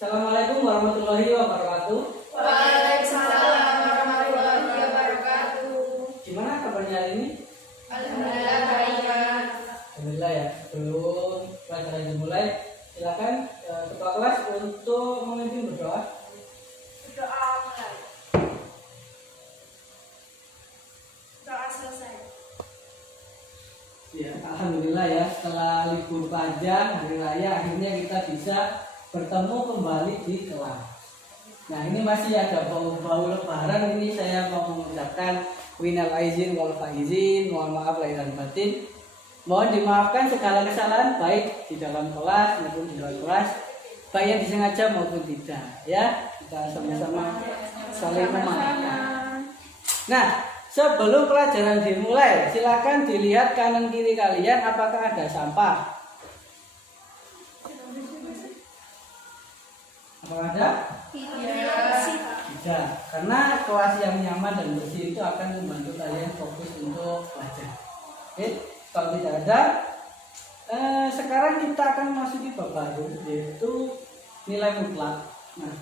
Assalamualaikum warahmatullahi wabarakatuh. Waalaikumsalam warahmatullahi wabarakatuh. Gimana kabarnya hari ini? Alhamdulillah baik. Alhamdulillah ya. Sebelum pelajaran dimulai, silakan ketua kelas untuk memimpin berdoa. Doa mulai. Doa selesai. Ya, alhamdulillah ya. Setelah libur panjang hari raya, akhirnya kita bisa bertemu kembali di kelas. Nah, ini masih ada bau-bau lebaran. Ini saya mau mengucapkan minal aizin wal faizin, mohon maaf lahir dan batin. Mohon dimaafkan segala kesalahan baik di dalam kelas maupun di luar kelas, baik yang disengaja maupun tidak. Ya, kita sama-sama saling memaafkan. Nah, sebelum pelajaran dimulai, silakan dilihat kanan kiri kalian apakah ada sampah. Apakah ada? Tidak. Karena kelas yang nyaman dan bersih itu akan membantu kalian fokus untuk belajar. Oke, kalau tidak ada, sekarang kita akan masuki bab baru, yaitu nilai mutlak. Nah,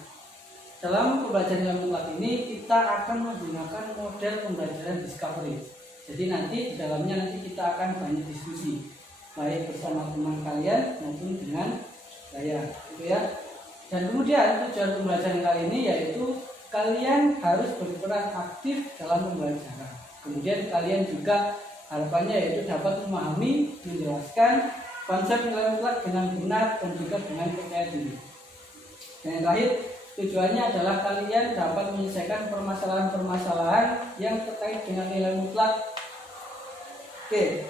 dalam pembelajaran nilai mutlak ini kita akan menggunakan model pembelajaran discovery. Jadi nanti di dalamnya kita akan banyak diskusi, baik bersama teman kalian maupun dengan saya, gitu ya. Dan kemudian tujuan pembelajaran kali ini yaitu kalian harus berperan aktif dalam pembelajaran. Kemudian kalian juga harapannya yaitu dapat memahami, menjelaskan konsep nilai mutlak dengan benar dan juga dengan percaya diri. Dan yang terakhir, tujuannya adalah kalian dapat menyelesaikan permasalahan-permasalahan yang terkait dengan nilai mutlak. Oke,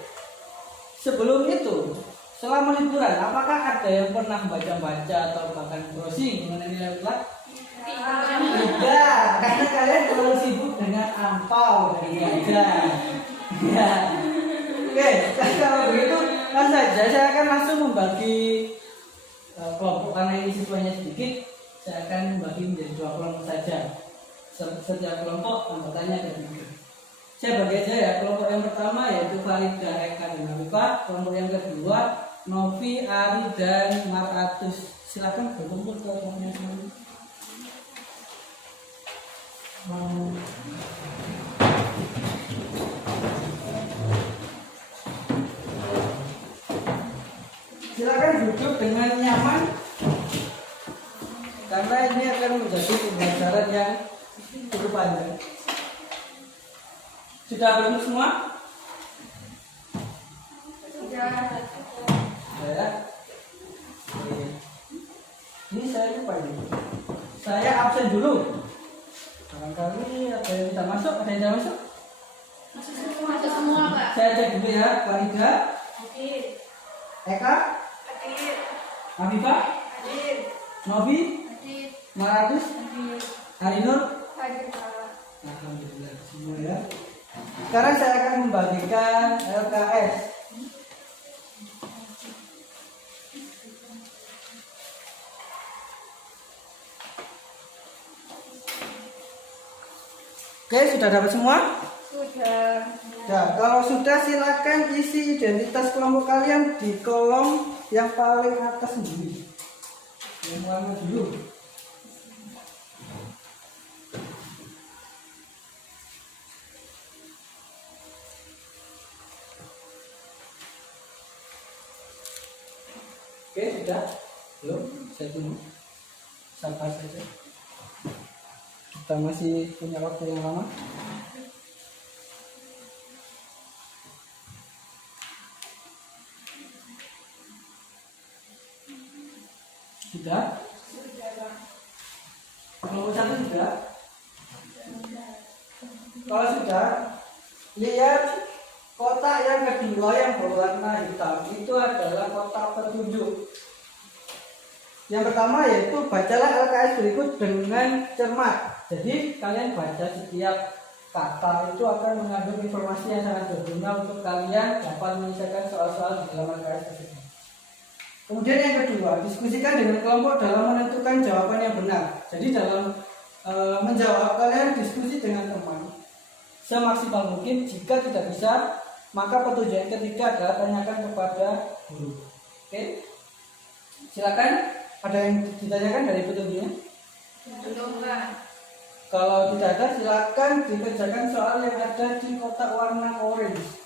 sebelum itu, selama liburan, apakah ada yang pernah baca-baca atau bahkan browsing mengenai nilai mutlak? Tidak, karena kalian terlalu sibuk dengan angpau dan jajan. Ya. Oke, kalau begitu langsung saja saya akan langsung membagi kelompok, karena ini siswanya sedikit. Saya akan membagi menjadi 2 kelompok saja. Setiap kelompok anggotanya ada 3. Saya bagi aja ya. Kelompok yang pertama yaitu Farida, Eka, dan Afifah. Kelompok yang kedua Novi, Ari, dan Maratus. Silakan berkumpul ke kelompoknya sendiri. Silakan duduk dengan nyaman, karena ini akan menjadi pembelajaran yang cukup panjang. Sudah bertemu semua? Sudah. Ya. Ini saya lupa ini. Saya absen dulu. Barangkali ada yang tidak masuk, ada yang tidak masuk? Masuk semua, Pak. Saya cek dulu ya, Farida, Hadir. Eka, Hadir. Afifah, Hadir. Novi, Hadir. Maratus, Hadir. Harinur. Hadir, Pak. Alhamdulillah semua ya. Sekarang saya akan membagikan LKS. Oke, sudah dapat semua? Sudah. Ya, kalau sudah silakan isi identitas kelompok kalian di kolom yang paling atas sendiri. Yang mana dulu? Oke, sudah? Belum? Saya tunggu. Sabar saja. Kita masih punya waktu yang lama. Sudah? Kelompok 1 sudah? Kalau sudah, lihat kotak yang kedua yang berwarna hitam. Itu adalah kotak petunjuk. Yang pertama yaitu bacalah LKS berikut dengan cermat. Jadi kalian baca setiap kata itu akan mengandung informasi yang sangat berguna untuk kalian dapat menyelesaikan soal-soal di dalam LKS tersebut. Kemudian yang kedua, diskusikan dengan kelompok dalam menentukan jawaban yang benar. Jadi dalam menjawab, kalian diskusi dengan teman semaksimal mungkin. Jika tidak bisa, maka petunjuk yang ketiga adalah tanyakan kepada guru. Oke, silakan Ada yang ditanyakan dari petunjuknya? Belum, Kak. Kalau tidak ada, silakan dikerjakan soal yang ada di kotak warna orange.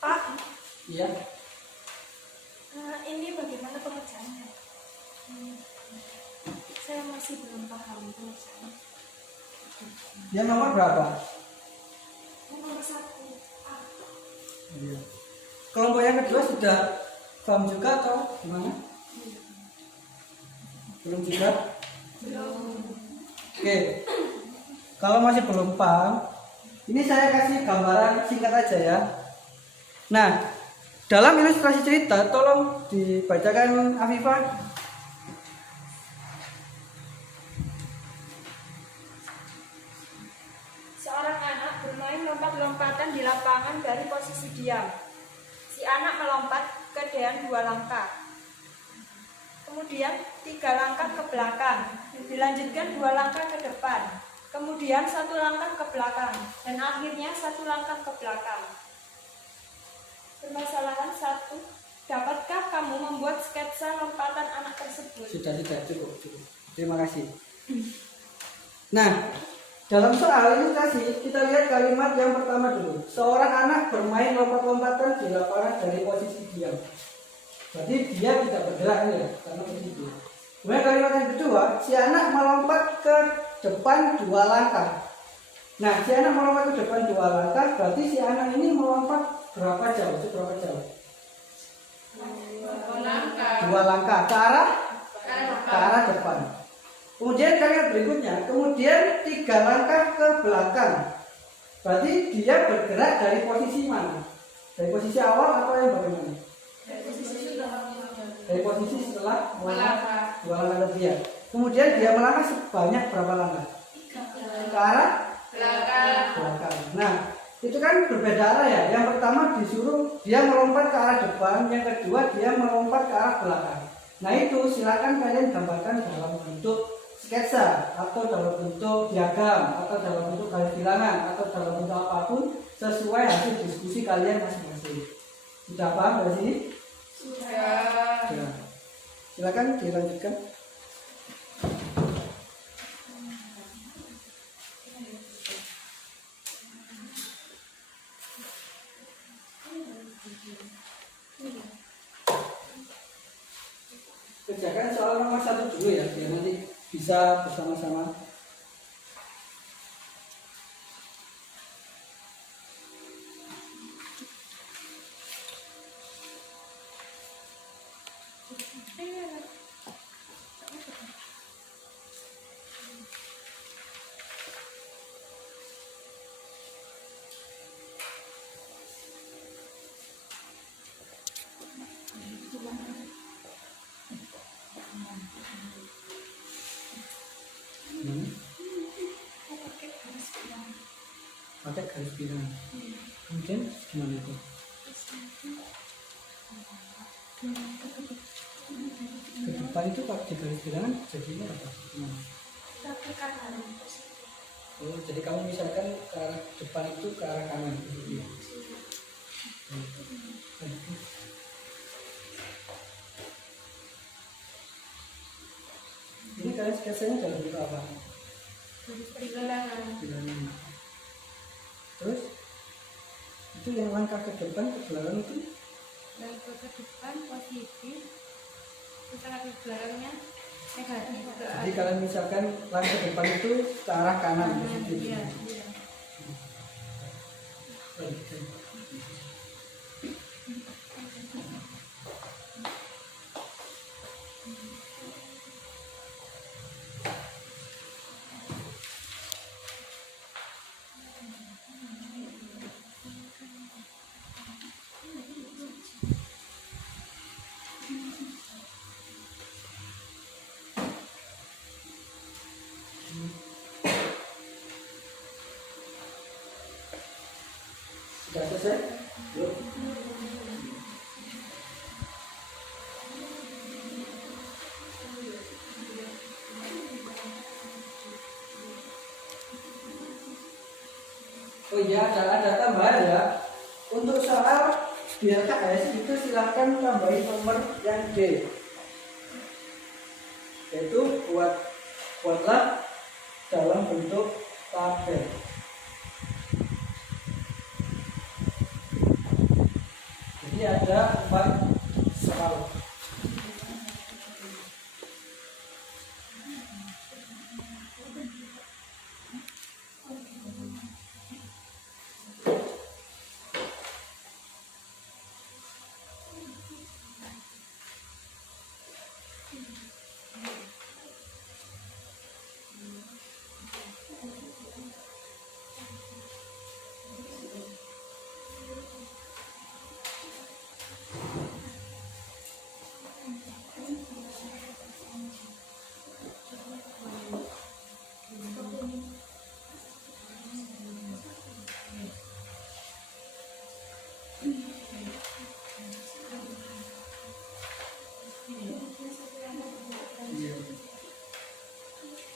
Pak, Iya. ini bagaimana pengerjaannya? Saya masih belum paham pengerjaannya. Dia nomor berapa? Nomor 1. Iya. Kelompok yang kedua sudah paham juga atau gimana? Belum juga? Belum. Oke. Kalau masih belum paham, ini saya kasih gambaran singkat aja ya. Nah, dalam ilustrasi cerita, tolong dibacakan Afifah. Seorang anak bermain lompat-lompatan di lapangan dari posisi diam. Si anak melompat ke dean 2 langkah. Kemudian 3 langkah ke belakang. Dilanjutkan 2 langkah ke depan. Kemudian 1 langkah ke belakang. Dan akhirnya 1 langkah ke belakang. Permasalahan 1. Dapatkah kamu membuat sketsa lompatan anak tersebut? Sudah cukup. Terima kasih. Nah, dalam soal ilustrasi kita lihat kalimat yang pertama dulu. Seorang anak bermain lompat-lompatan di lapangan dari posisi diam. Berarti dia tidak bergerak ya, karena posisi diam. Kemudian kalimat yang kedua, si anak melompat ke depan 2 langkah. Nah, si anak melompat ke depan 2 langkah, berarti si anak ini melompat berapa jauh? Seberapa jauh? 2 langkah ke arah depan. Kemudian kalimat berikutnya, kemudian 3 langkah ke belakang. Berarti dia bergerak dari posisi mana? Dari posisi awal atau yang bagaimana? Dari posisi setelah melangkah 2 langkah lebih ya. Kemudian dia melangkah sebanyak berapa langkah? 3. Ke arah belakang. Nah, itu kan berbeda arah ya. Yang pertama disuruh dia melompat ke arah depan, yang kedua dia melompat ke arah belakang. Nah itu silakan kalian gambarkan dalam bentuk sketsa atau dalam bentuk diagram atau dalam bentuk garis bilangan atau dalam bentuk apapun sesuai hasil diskusi kalian masing-masing. Sudah paham dari sini? Sudah. Ya. Silakan dilanjutkan. Kerjakan soal nomor 1 dulu ya, biar nanti bisa bersama-sama. Pakai garis bilangan. Kemudian gimana itu? Ke depan itu pakai garis bilangan jadinya apa? Gimana? Oh, jadi kamu misalkan ke arah depan itu ke arah kanan gitu ya. Ini kalian sketsanya dalam bentuk apa? Bilangan. Terus itu yang langkah ke depan ke belakang itu? Langkah ke depan positif, terus langkah ke belakangnya negatif. Jadi kalian misalkan langkah ke depan itu ke arah kanan positif. Iya. Sudah selesai? Yuk. iya ada tambahan ya. Untuk soal di LKS itu silahkan tambahin nomor yang D, yaitu buatlah dalam bentuk tabel. Jadi ada 4 soal.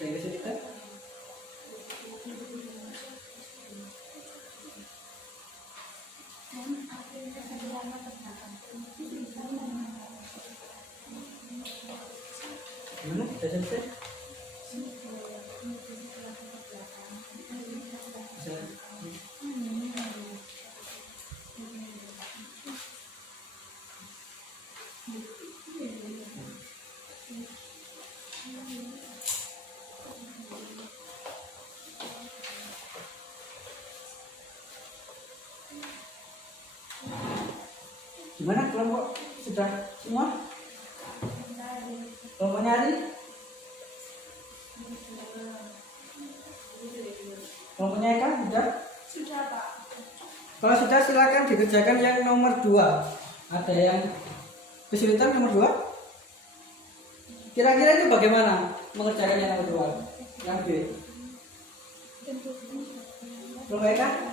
Saya cerita. Gimana? Sudah selesai? Gimana kelompok sudah semua? Kelompoknya Ari? Kelompoknya Eka sudah? Sudah, Pak. Kalau sudah silakan dikerjakan yang nomor 2. Ada yang kesulitan nomor 2? Kira-kira itu bagaimana mengerjakan yang nomor 2? Yang B? Kelompok Eka?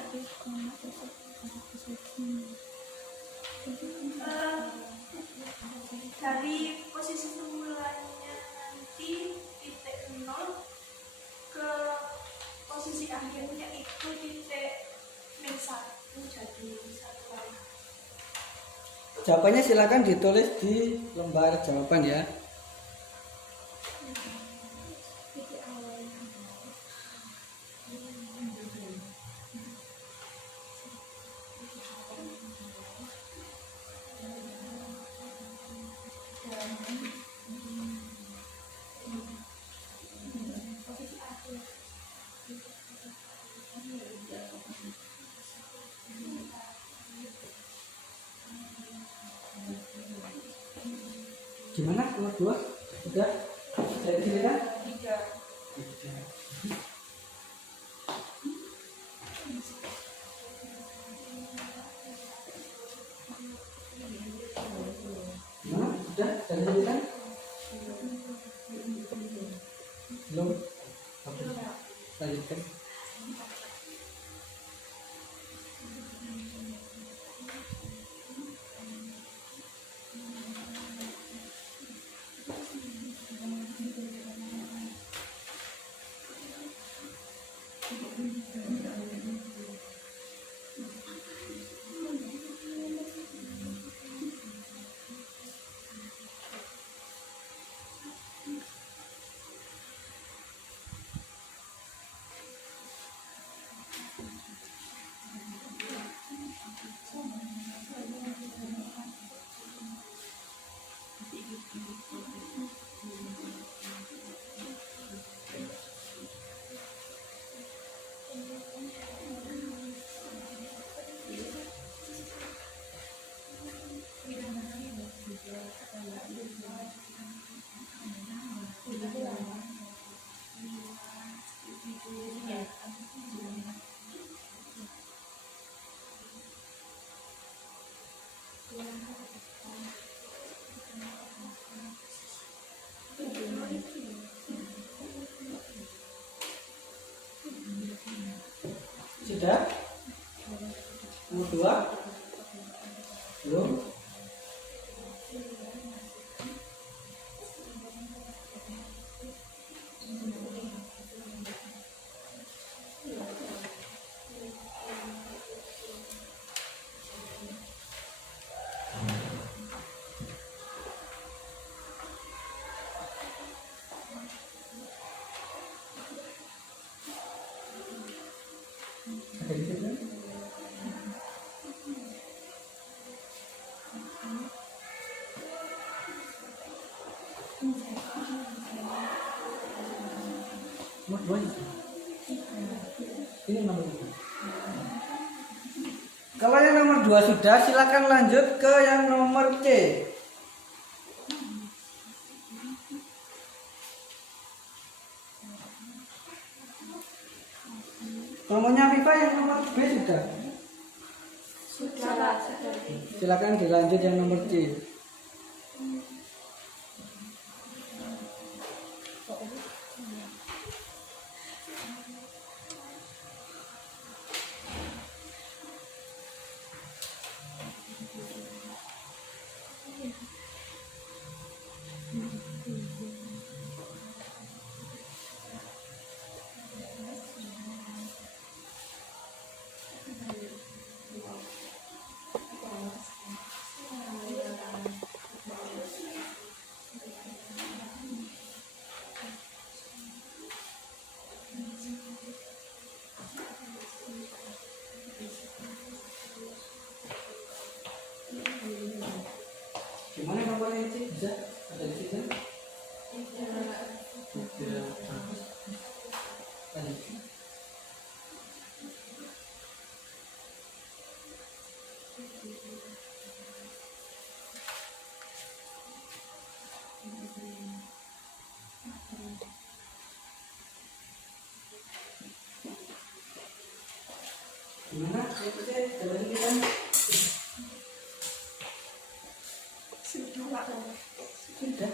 Dari posisi semulanya nanti titik 0 ke posisi akhirnya itu titik min 1 jadi 1 langkah. Jawabannya silakan ditulis di lembar jawaban ya. Titik awalnya. Gimana nomor 2? Sudah? Dari sini kan? 3. Gimana? Sudah? Dari sini kan? Belum? Oke. Lanjutkan. Sudah? Nomor 2? Belum? 2 ini nomor 3. Kalau yang nomor 2 sudah, silakan lanjut ke yang nomor C. Nomornya Viva yang nomor B sudah. Sudah. Silakan dilanjut yang nomor C. Gimana nomornya C? Bisa? Ada di situ? Tidak. Ada. Gimana? Coba kita. Sudah.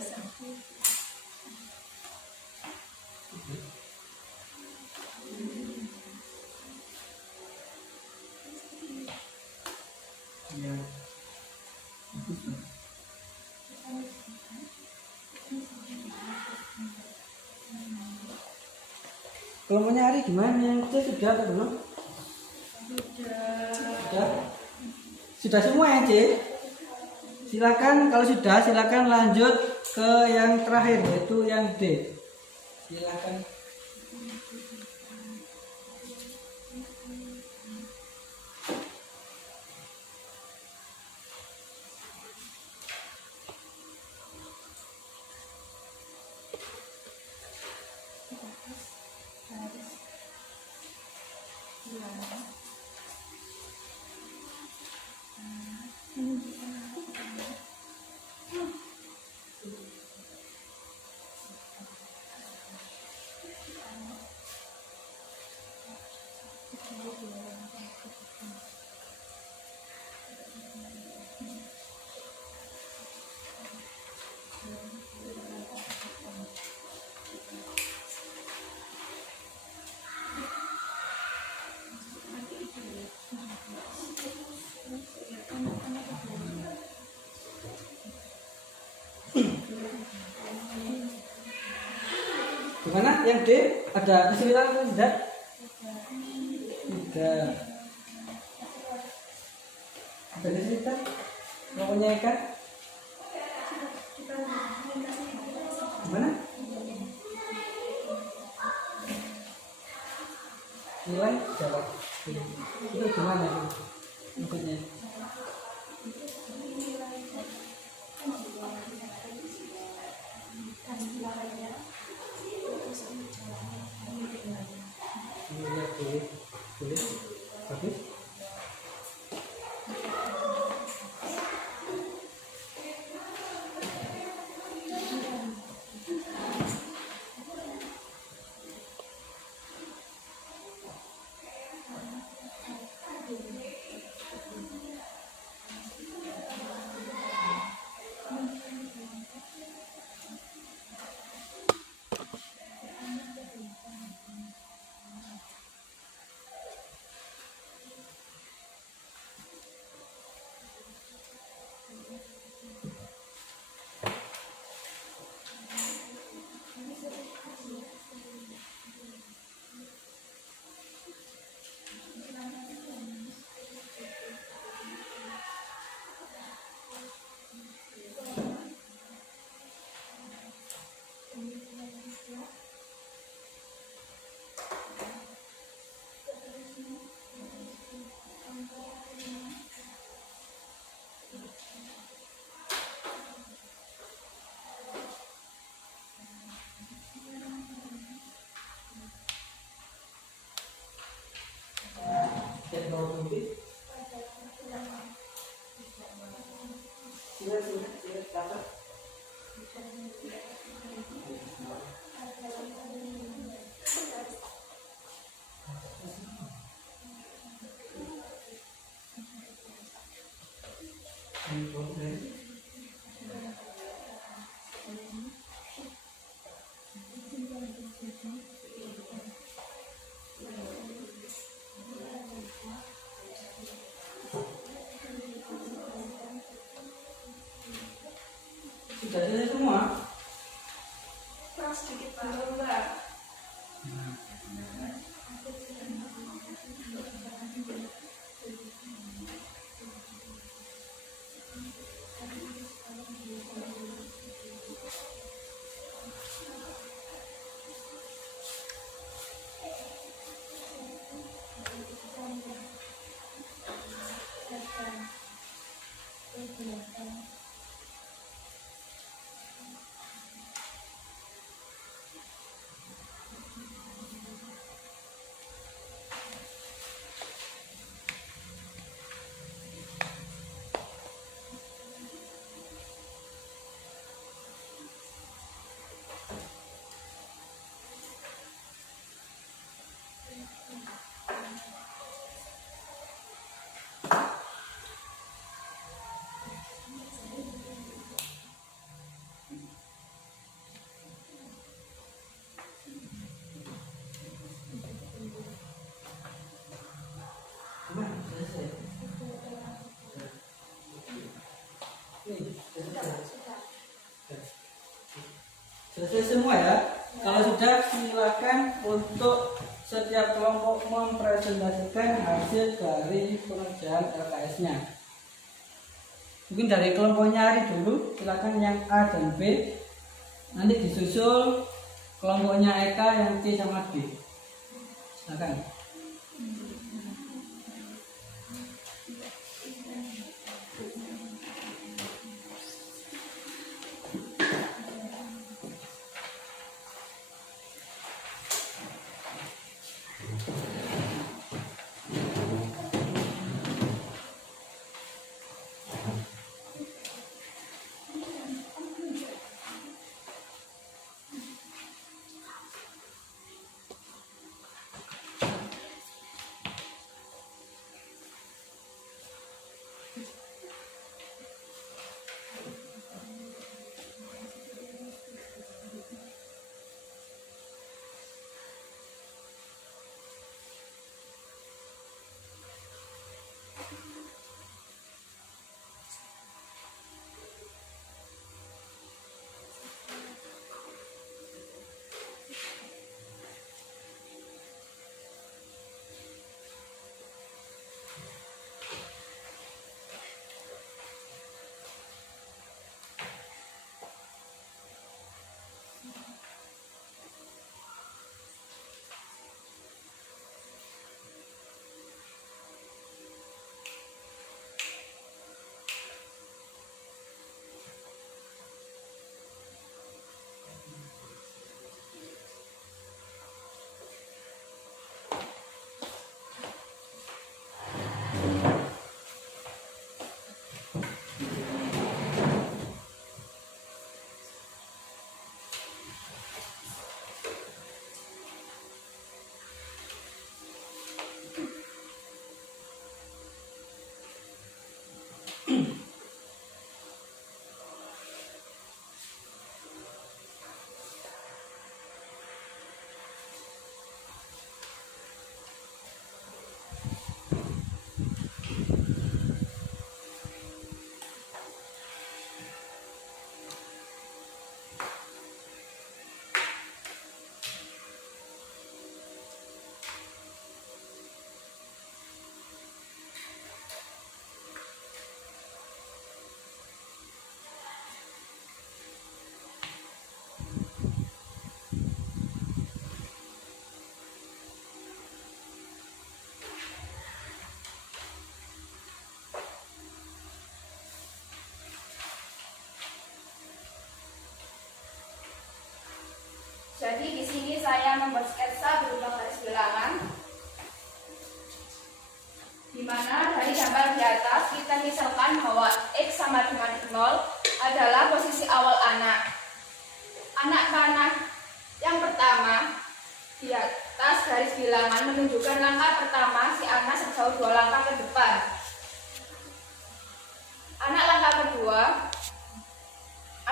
Ya. Kalau mau nyari gimana? Itu sudah atau belum? Sudah. Sudah semua ya, C? Silakan, kalau sudah silakan lanjut ke yang terakhir yaitu yang D. Silakan. Gimana? Yang D ada kesulitan atau tidak? Tidak. Ada kesulitan? Pokoknya ikan. Gimana? Nilai jawab. Itu gimana itu? Maksudnya? Iya, boleh. Bagus. Silat, kakak. Sudah selesai semua? Kurang sedikit Pak. Nah, selesai. Nih, selesai semua ya. Kalau sudah, silakan untuk setiap kelompok mempresentasikan hasil dari pengerjaan LKS-nya. Mungkin dari kelompoknya Ari dulu, silakan yang A dan B. Nanti disusul kelompoknya Eka yang C sama D. Silakan. Jadi di sini saya membuat sketsa berupa garis bilangan, di mana dari gambar di atas kita misalkan bahwa X sama dengan 0 adalah posisi awal anak. Anak panah yang pertama di atas garis bilangan menunjukkan langkah pertama si anak sejauh 2 langkah ke depan.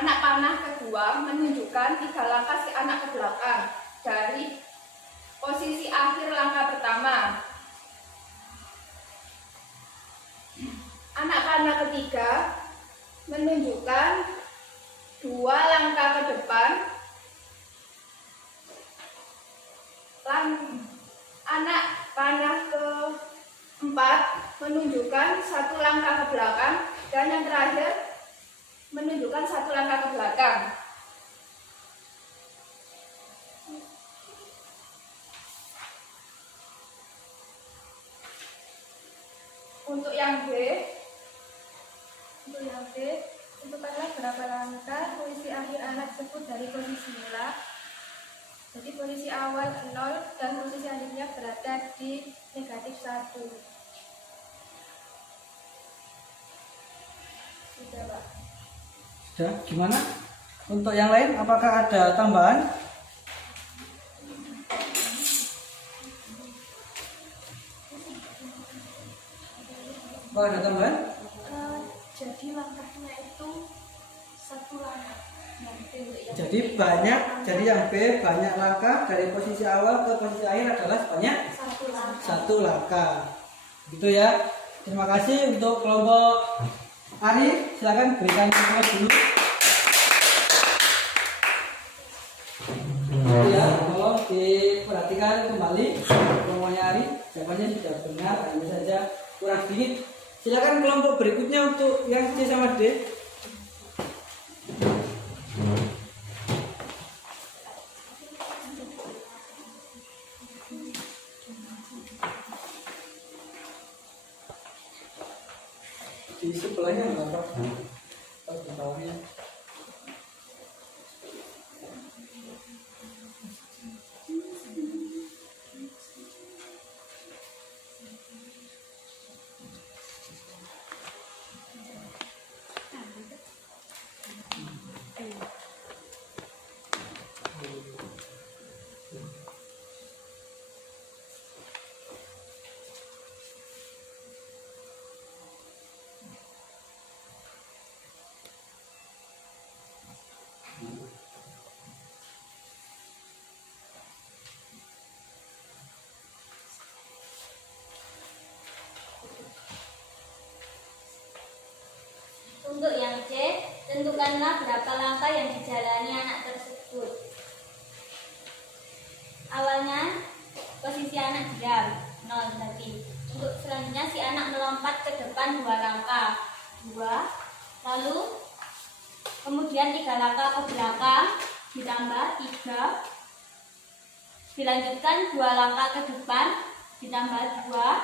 Anak panah kedua menunjukkan 3 langkah si anak ke belakang dari posisi akhir langkah pertama. Anak panah ketiga menunjukkan 2 langkah ke depan. Anak panah keempat menunjukkan 1 langkah ke belakang, dan yang terakhir menunjukkan 1 langkah ke belakang. Untuk yang B, tentukanlah berapa langkah posisi akhir anak tersebut dari posisi nila. Jadi posisi awal 0 dan posisi akhirnya berada di -1. Sudah, Pak. Sudah, gimana? Untuk yang lain apakah ada tambahan? Apakah ada tambahan? Jadi langkahnya itu 1 langkah. Jadi jadi yang B banyak langkah dari posisi awal ke posisi akhir adalah sebanyak 1 langkah. Gitu ya. Terima kasih untuk kelompok Ari, silakan berikan tugas dulu. Ya, tolong diperhatikan kembali kelompoknya Ari. Jawabannya sudah benar, hanya saja kurang sedikit. Silakan kelompok berikutnya untuk yang C sama D. Di sebelahnya nggak apa-apa. Di bawahnya. Untuk yang C, tentukanlah berapa langkah yang dijalani anak tersebut. Awalnya, posisi anak diam, 0 tadi. Untuk selanjutnya, si anak melompat ke depan 2 langkah, 2. Lalu, kemudian 3 langkah ke belakang, ditambah 3. Dilanjutkan 2 langkah ke depan, ditambah 2.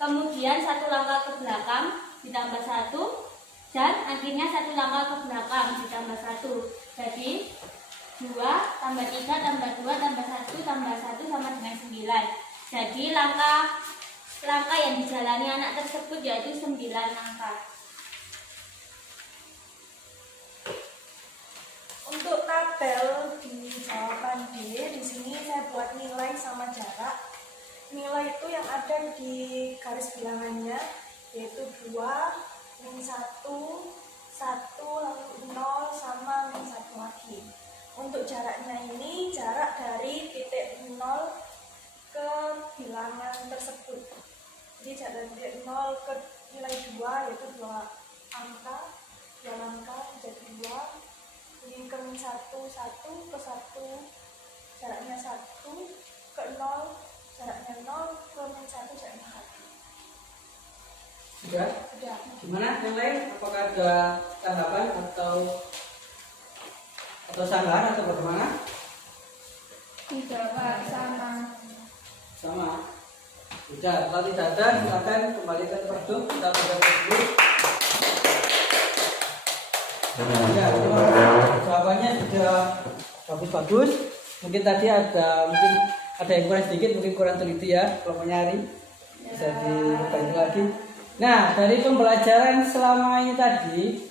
Kemudian 1 langkah ke belakang, ditambah 1. Dan akhirnya 1 langkah ke belakang ditambah 1. Jadi 2 tambah 3 tambah 2 tambah 1 tambah 1 sama dengan 9. Jadi langkah yang dijalani anak tersebut yaitu 9 langkah. Untuk tabel di jawaban D, di sini saya buat nilai sama jarak. Nilai itu yang ada di garis bilangannya yaitu 2, -1, 1, lalu 0, sama -1 lagi. Untuk jaraknya ini jarak dari titik 0 ke bilangan tersebut. Jadi jarak dari 0 ke nilai 2 yaitu 2 angka, 2 langkah jadi 2. Ini ke -1, 1 ke 1, jaraknya 1, ke 0, jaraknya 0, ke -1, jaraknya 1. Sudah? Sudah. Gimana yang lain? Apakah ada tanggapan atau sanggahan atau bagaimana? Tidak, Pak, sama. Sama. Sudah, kalau tidak ada silakan kembalikan ke Perdum, kita baca dulu. Ya, jawabannya sudah bagus-bagus. Mungkin tadi ada yang kurang sedikit, mungkin kurang teliti ya kelompoknya Ari. Bisa diperbaiki lagi. Nah, dari pembelajaran selama ini tadi,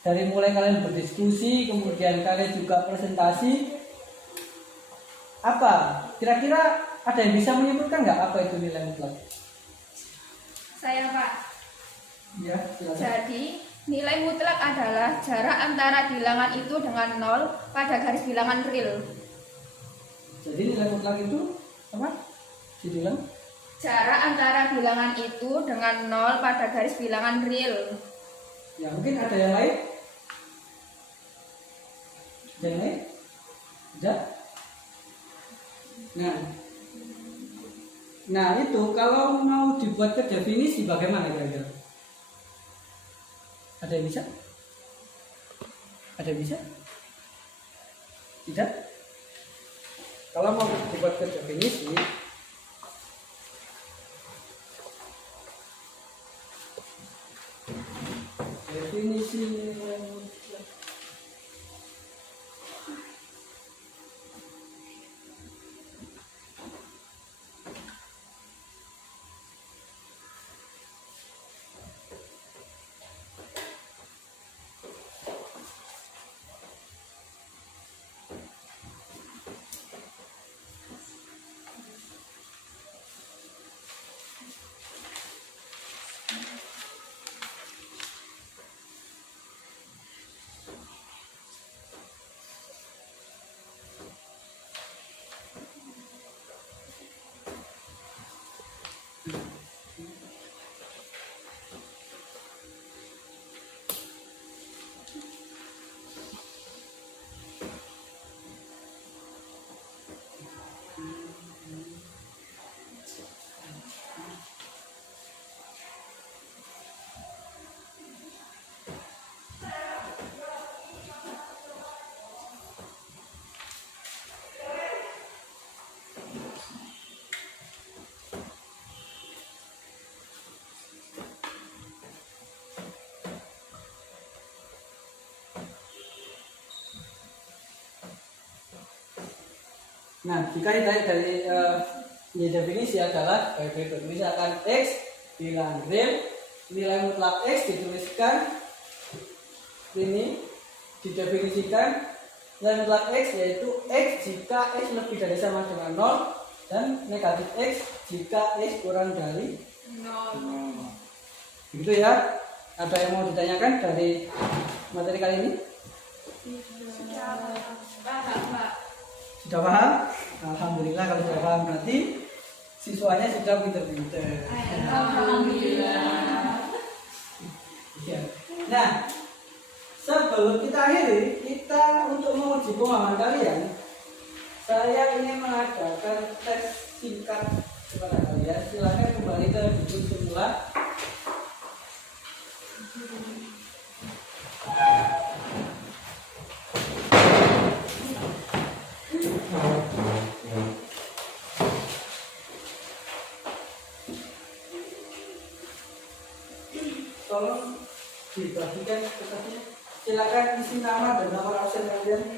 dari mulai kalian berdiskusi, kemudian kalian juga presentasi, apa? Kira-kira ada yang bisa menyimpulkan nggak apa itu nilai mutlak? Saya Pak. Ya, silakan. Jadi nilai mutlak adalah jarak antara bilangan itu dengan 0 pada garis bilangan real. Jadi nilai mutlak itu apa? Dibilang? Jarak antara bilangan itu dengan 0 pada garis bilangan real. Ya, mungkin ada yang lain? Ada yang lain? Ada? Nah itu kalau mau dibuat ke definisi bagaimana kira-kira? Ada yang bisa? Ada yang bisa? Tidak? Kalau mau dibuat ke definisi, nilai mutlak. Nah, jika dari definisi adalah kayak berikut. Misalkan X bilang real, nilai mutlak X dituliskan ini, didefinisikan nilai mutlak X yaitu X jika X lebih dari sama dengan 0 dan negatif X jika X kurang dari 0. Begitu ya. Ada yang mau ditanyakan dari materi kali ini? Sudah paham? Alhamdulillah kalau sudah paham berarti siswanya sudah pinter-pinter. Alhamdulillah. Ya. Nah, sebelum kita akhiri, kita untuk menguji pemahaman kalian, saya ingin mengadakan tes singkat kepada kalian. Silakan kembali ke buku semula. Tolong dibagikan kertasnya. Silakan isi nama dan nomor absen kalian.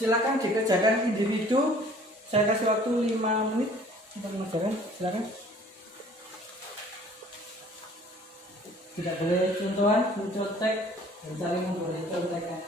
Silakan dikerjakan individu Saya kasih waktu 5 menit untuk mengerjakan. Silakan. Tidak boleh contohan, mencontek, dan saling memboleh contekan.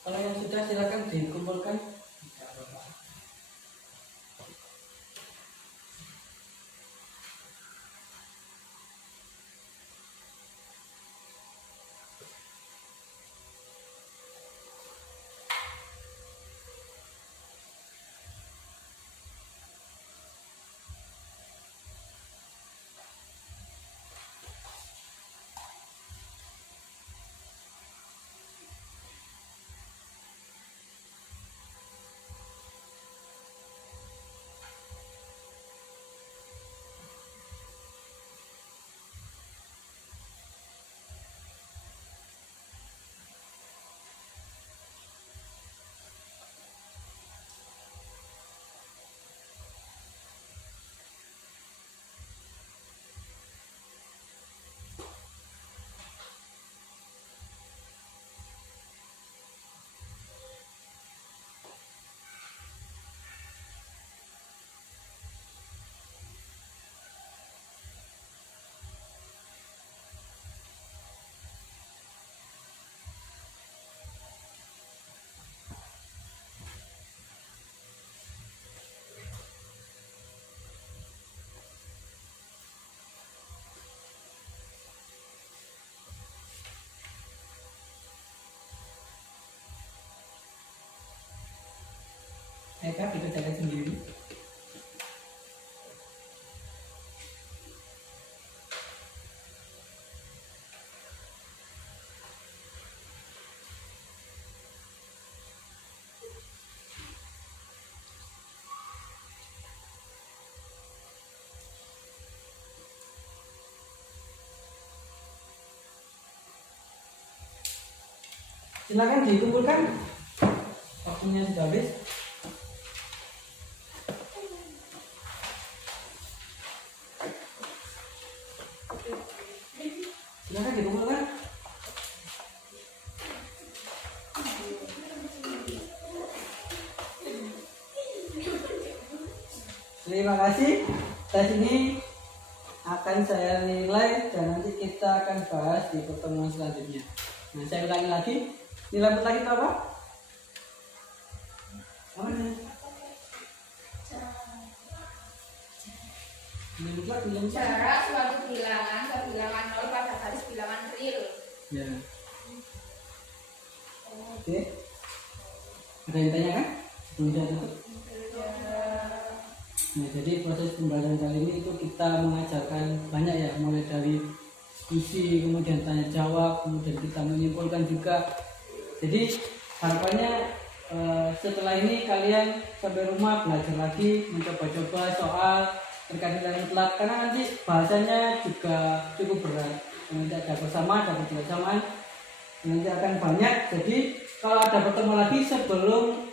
Kalau yang sudah silakan dikumpulkan. Tidak apa-apa. Eka dikerjakan sendiri. Silakan dikumpulkan. Waktunya sudah habis. Silakan dikumpulkan. Terima kasih. Tes ini akan saya nilai dan nanti kita akan bahas di pertemuan selanjutnya. Nah, saya ulangi lagi. Nilai pertama itu apa? Apa nih? Jarak suatu bilangan ke bilangan 0 pada garis bilangan real. Ya. Oke. Ada yang tanya kan? Sebelum saya tutup. Nah, jadi proses pembelajaran kali ini itu kita mengajarkan banyak ya, mulai dari isi, kemudian tanya jawab, kemudian kita menyimpulkan juga. Jadi harapannya setelah ini kalian sampai rumah belajar lagi, mencoba-coba soal terkait nilai mutlak, karena nanti bahasanya juga cukup berat. Nanti ada persamaan, ada ketidaksamaan, nanti akan banyak. Jadi kalau ada pertemuan lagi sebelum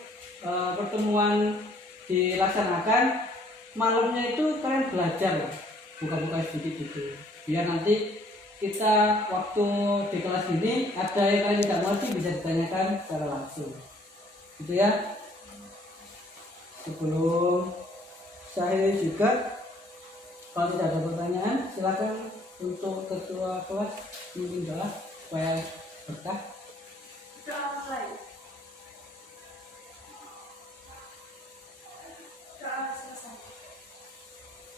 pertemuan dilaksanakan, malamnya itu kalian belajar lah, buka-buka sedikit gitu, biar nanti kita waktu di kelas ini ada yang kalian tidak ngerti bisa ditanyakan secara langsung gitu ya. Sebelum saya juga, kalau tidak ada pertanyaan silakan untuk ketua kelas mungkin doa supaya berkah. Doa mulai. Doa selesai.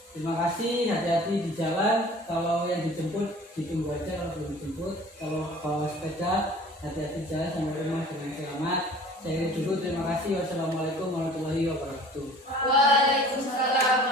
Terima kasih, hati-hati di jalan. Kalau yang dijemput ditunggu aja kalau belum dijemput. Kalau bawa sepeda hati-hati jalan sampai rumah dengan selamat. Saya dulu, terima kasih. Wassalamualaikum warahmatullahi wabarakatuh. Waalaikumsalam